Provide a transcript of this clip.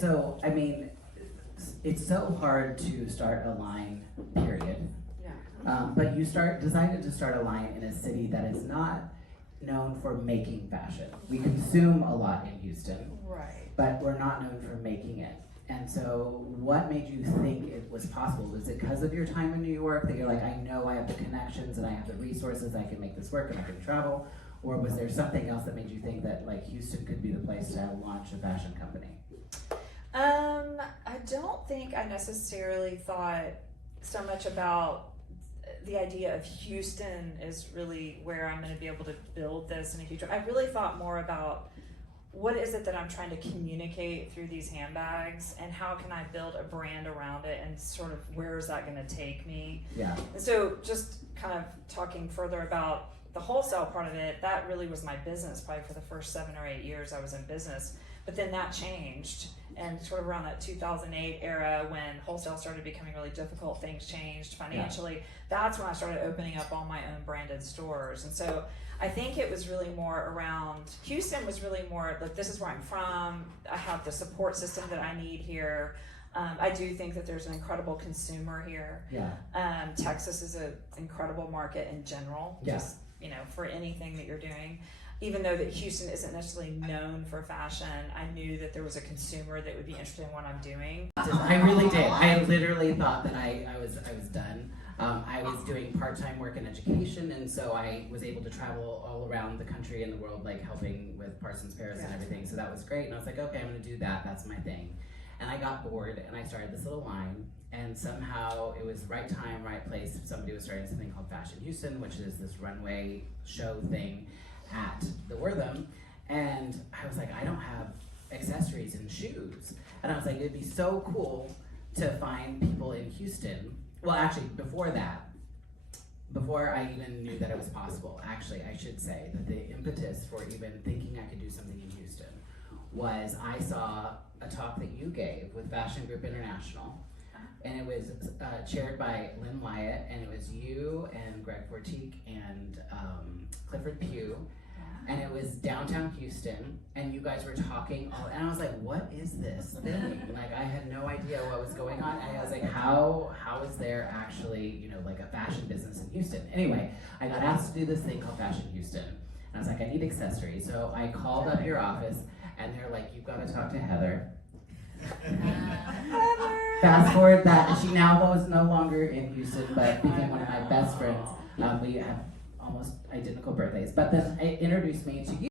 So, I mean, it's so hard to start a line, period. But you decided to start a line in a city that is not known for making fashion. We consume a lot in Houston, Right. but we're not known for making it. And so what made you think it was possible? Was it because of your time in New York that you're like, I know I have the connections and I have the resources, I can make this work and I can travel? Or was there something else that made you think that like Houston could be the place to launch a fashion company? I don't think I necessarily thought so much about the idea of Houston is really where I'm going to be able to build this in the future. I really thought more about what is it that I'm trying to communicate through these handbags and how can I build a brand around it and sort of where is that going to take me? Yeah. And so just kind of talking further about the wholesale part of it, that really was my business probably for the first 7 or 8 years I was in business. But then that changed, and sort of around that 2008 era when wholesale started becoming really difficult, things changed financially. Yeah. That's when I started opening up all my own branded stores. And so I think it was really more around, Houston was really more like, this is where I'm from, I have the support system that I need here. I do think that there's an incredible consumer here. Yeah. Texas is an incredible market in general, just, for anything that you're doing. Even though that Houston isn't necessarily known for fashion, I knew that there was a consumer that would be interested in what I'm doing. I really did. I literally thought that I was done. I was doing part-time work in education, and so I was able to travel all around the country and the world, like helping with Parsons Paris and everything. So that was great. And I was like, okay, I'm gonna do that. That's my thing. And I got bored, and I started this little line. And somehow it was right time, right place. Somebody was starting something called Fashion Houston, which is this runway show thing at the Wortham, and I was like, I don't have accessories and shoes. And I was like, it'd be so cool to find people in Houston. Well, actually, before that, before I even knew that it was possible, actually, I should say that the impetus for even thinking I could do something in Houston was I saw a talk that you gave with Fashion Group International, and it was chaired by Lynn Wyatt, and it was you and Greg Fortique and Clifford Pugh, and it was downtown Houston, and you guys were talking, and I was like, what is this thing? Like, I had no idea what was going on, and I was like, how is there actually, like a fashion business in Houston? Anyway, I got asked to do this thing called Fashion Houston, and I was like, I need accessories, so I called up your office, and they're like, you've got to talk to Heather. Fast forward that, she now was no longer in Houston, but became one of my best friends. We have almost identical birthdays, but then it introduced me to you.